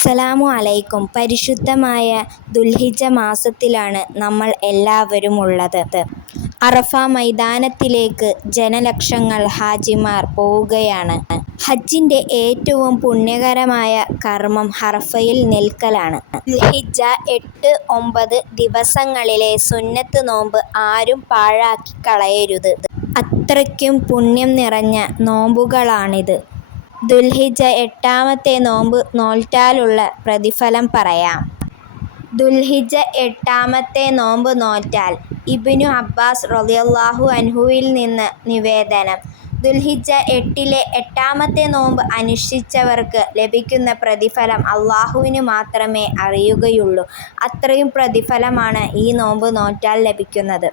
അസ്സലാമു അലൈക്കും. പരിശുദ്ധമായ ദുൽഹിജ്ജ മാസത്തിലാണ് നമ്മൾ എല്ലാവരും ഉള്ളത്. അറഫ മൈതാനത്തിലേക്ക് ജനലക്ഷങ്ങൾ ഹാജിമാർ പോവുകയാണ്. ഹജ്ജിൻ്റെ ഏറ്റവും പുണ്യകരമായ കർമ്മം അറഫയിൽ നിൽക്കലാണ്. ദുൽഹിജ്ജ 8, 9 ദിവസങ്ങളിലെ സുന്നത്ത് നോമ്പ് ആരും പാഴാക്കി കളയരുത്. അത്രയ്ക്കും പുണ്യം നിറഞ്ഞ നോമ്പുകളാണിത്. ദുൽഹിജ്ജ 8-ാമത്തെ നോമ്പ് നോറ്റാലുള്ള പ്രതിഫലം പറയാം. ദുൽഹിജ്ജ 8-ാമത്തെ നോമ്പ് നോറ്റാൽ ഇബ്നു അബ്ബാസ് റളിയല്ലാഹു അൻഹുവിൽ നിന്ന് നിവേദനം. ദുൽഹിജ്ജ 8-ലെ 8-ാമത്തെ നോമ്പ് അനുഷ്ഠിച്ചവർക്ക് ലഭിക്കുന്ന പ്രതിഫലം അല്ലാഹുവിന് മാത്രമേ അറിയുകയുള്ളൂ. അത്രയും പ്രതിഫലമാണ് ഈ നോമ്പ് നോറ്റാൽ ലഭിക്കുന്നത്.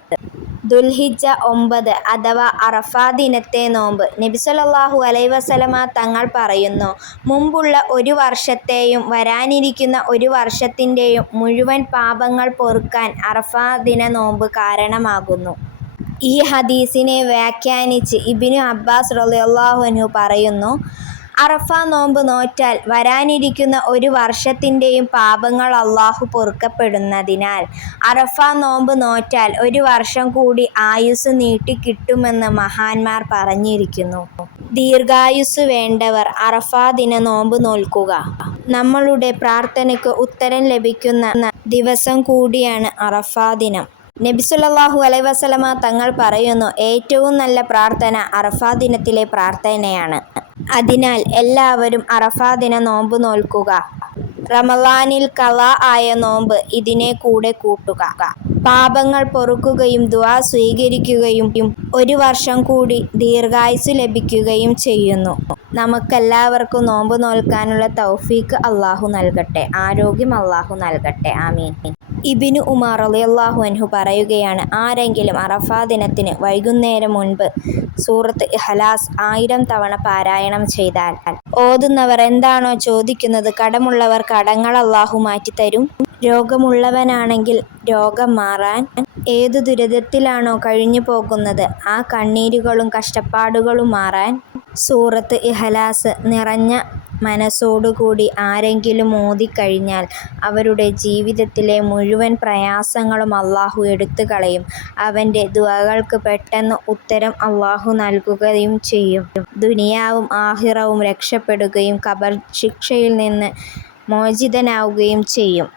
ദുൽഹിജ്ജ 9 അഥവാ അറഫാ ദിനത്തെ നോമ്പ്. നബി സല്ലല്ലാഹു അലൈഹി വസല്ലമ തങ്ങൾ പറയുന്നു, മുമ്പുള്ള ഒരു വർഷത്തെയും വരാനിരിക്കുന്ന ഒരു വർഷത്തിൻ്റെയും മുഴുവൻ പാപങ്ങൾ പൊറുക്കാൻ അറഫാ ദിന നോമ്പ് കാരണമാകുന്നു. ഈ ഹദീസിനെ വ്യാഖ്യാനിച്ച് ഇബ്നു അബ്ബാസ് റളിയല്ലാഹു അൻഹു പറയുന്നു, അറഫ നോമ്പ് നോറ്റാൽ വരാനിരിക്കുന്ന ഒരു വർഷത്തിൻ്റെയും പാപങ്ങൾ അല്ലാഹു പൊറുക്കപ്പെടുന്നതിനാൽ അറഫ നോമ്പ് നോറ്റാൽ ഒരു വർഷം കൂടി ആയുസ് നീട്ടിക്കിട്ടുമെന്ന് മഹാന്മാർ പറഞ്ഞിരിക്കുന്നു. ദീർഘായുസ് വേണ്ടവർ അറഫാ ദിന നോമ്പ് നോൽക്കുക. നമ്മളുടെ പ്രാർത്ഥനയ്ക്ക് ഉത്തരം ലഭിക്കുന്ന ദിവസം കൂടിയാണ് അറഫാ ദിനം. നബി സല്ലല്ലാഹു അലൈഹി വസല്ലമ തങ്ങൾ പറയുന്നു, ഏറ്റവും നല്ല പ്രാർത്ഥന അറഫാ ദിനത്തിലെ പ്രാർത്ഥനയാണ്. അതിനാൽ എല്ലാവരും അറഫാ ദിന നോമ്പ് നോൽക്കുക. റമളാനിൽ ഖളാ ആയ നോമ്പ് ഇതിനെ കൂടെ കൂട്ടുക. പാപങ്ങൾ പൊറുക്കുകയും ദുആ സ്വീകരിക്കുകയും ഒരു വർഷം കൂടി ദീർഘായുസ് ലഭിക്കുകയും ചെയ്യുന്നു. നമുക്കെല്ലാവർക്കും നോമ്പ് നോൽക്കാനുള്ള തൗഫീഖ് അല്ലാഹു നൽകട്ടെ. ആരോഗ്യം അല്ലാഹു നൽകട്ടെ. ആമീൻ. ഇബ്നു ഉമർ റളിയല്ലാഹു അൻഹു പറയുകയാണ്, ആരെങ്കിലും അറഫാ ദിനത്തിന് വൈകുന്നേരം മുൻപ് സൂറത്ത് ഇഖ്ലാസ് 1000 തവണ പാരായണം ചെയ്താൽ ഓതുന്നവർ എന്താണോ ചോദിക്കുന്നത് കടമുള്ളവർ കടങ്ങൾ അല്ലാഹു മാറ്റിത്തരും. രോഗമുള്ളവനാണെങ്കിൽ രോഗം മാറാൻ, ഏതു ദുരിതത്തിലാണോ കഴിഞ്ഞു പോകുന്നത് ആ കണ്ണീരുകളും കഷ്ടപ്പാടുകളും മാറാൻ സൂറത്ത് ഇഖ്ലാസ് നിറഞ്ഞ മനസ്സോടുകൂടി ആരെങ്കിലും ഓതിക്കഴിഞ്ഞാൽ അവരുടെ ജീവിതത്തിലെ മുഴുവൻ പ്രയാസങ്ങളും അല്ലാഹു എടുത്തു കളയും. അവൻ്റെ ദുആകൾക്ക് പെട്ടെന്ന് ഉത്തരം അല്ലാഹു നൽകുകയും ചെയ്യും. ദുനിയാവും ആഖിറവും രക്ഷപ്പെടുകയും ഖബർ ശിക്ഷയിൽ നിന്ന് മോചിതനാവുകയും ചെയ്യും.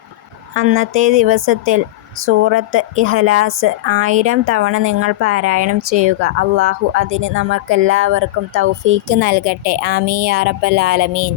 അന്നത്തെ ദിവസത്തിൽ സൂറത്ത് ഇഖ്ലാസ് 1000 തവണ നിങ്ങൾ പാരായണം ചെയ്യുക. അല്ലാഹു അതിന് നമുക്കെല്ലാവർക്കും തൗഫീഖ് നൽകട്ടെ. ആമീൻ യാ റബ്ബൽ ആലമീൻ.